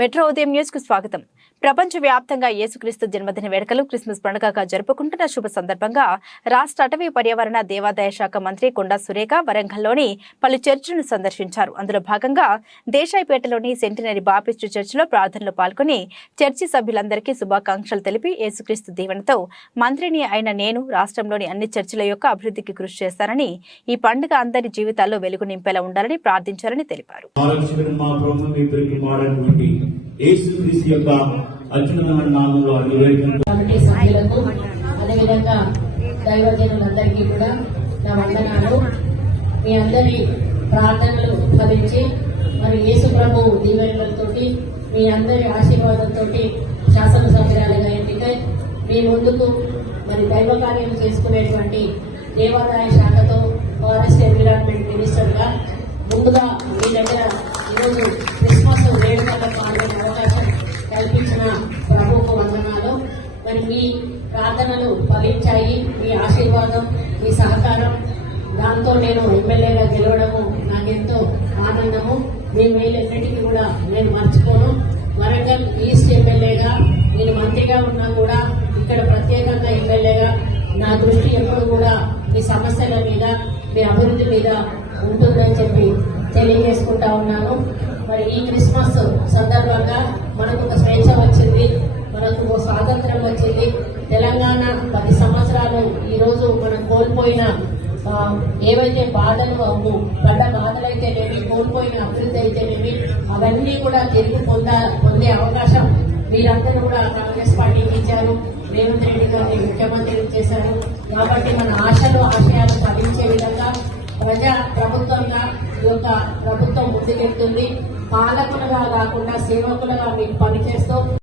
Metro ఉదయం న్యూస్కు స్వాగతం. ప్రపంచవ్యాప్తంగా యేసుక్రీస్తు జన్మదిన వేడుకలు క్రిస్మస్ పండుగగా జరుపుకుంటున్న శుభ సందర్భంగా రాష్ట్ర అటవీ పర్యావరణ దేవాదాయ శాఖ మంత్రి కొండా సురేఖ వరంగల్లోని పలు చర్చిలను సందర్శించారు. అందులో భాగంగా దేశాయిపేటలోని సెంటినరీ బాపిస్టు చర్చిలో ప్రార్థనలో పాల్గొని చర్చి సభ్యులందరికీ శుభాకాంక్షలు తెలిపి యేసుక్రీస్తు దీవెనతో మంత్రిని అయిన నేను రాష్ట్రంలోని అన్ని చర్చిల యొక్క అభివృద్ధికి కృషి చేస్తానని ఈ పండుగ అందరి జీవితాల్లో వెలుగు నింపేలా ఉండాలని ప్రార్థించారని తెలిపారు. యేసు క్రీస్తు యొక్క అత్యున్నతమైన నామంలో అడివేయడం కమిటీ సభ్యులకు అదేవిధంగా దైవజనులందరికీ కూడా నా వందనాలు. మీ అందరి ప్రార్థనలు ఫలించి మరి యేసు ప్రభు దీవెనలతోటి మీ అందరి ఆశీర్వాదంతో శాసనసభ్యురాలుగా ఎన్నికై మీ ముందుకు మరి దైవ కార్యం చేసుకునేటువంటి దేవాదాయ శాఖతో ఫారెస్ట్ ఎన్విరాన్మెంట్ మినిస్టర్గా ముందుగా మీ దగ్గర ఈరోజు అవకాశం కల్పించిన ప్రభుకు వందనాలు. మరి మీ ప్రార్థనలు ఫలించాయి మీ ఆశీర్వాదం మీ సహకారం. దాంతో నేను ఎమ్మెల్యేగా గెలవడము నాకెంతో ఆనందము. మీ మేలన్నిటికీ కూడా నేను మర్చిపోను. వరంగల్ ఈస్ట్ ఎమ్మెల్యేగా నేను మంత్రిగా ఉన్నా కూడా ఇక్కడ ప్రత్యేకంగా ఎమ్మెల్యేగా నా దృష్టి ఎప్పుడు కూడా మీ సమస్యల మీద మీ అభివృద్ధి మీద ఉంటుందని చెప్పి తెలియజేసుకుంటా ఉన్నాను. మరి ఈ క్రిస్మస్ సందర్భంగా మనకు ఒక స్వేచ్ఛ వచ్చింది మనకు ఒక స్వాతంత్రం వచ్చింది. తెలంగాణ పది సంవత్సరాలు ఈరోజు మనం కోల్పోయిన ఏవైతే బాధలు అవు పడ్డ బాధలైతేనేమి కోల్పోయిన అభివృద్ధి అయితేనేమి అవన్నీ కూడా తిరిగి పొంద పొందే అవకాశం మీరందరూ కూడా కాంగ్రెస్ పార్టీకి ఇచ్చారు. రేవంత్ రెడ్డి గారిని ముఖ్యమంత్రి చేశారు. కాబట్టి మన ఆశలు ఆశయాలు సాధించే విధంగా ప్రజా ప్రభుత్వంగా ఈ యొక్క ప్రభుత్వం ముందుకెళ్తుంది. పాలకులుగా కాకుండా సేవకులుగా మీకు పనిచేస్తూ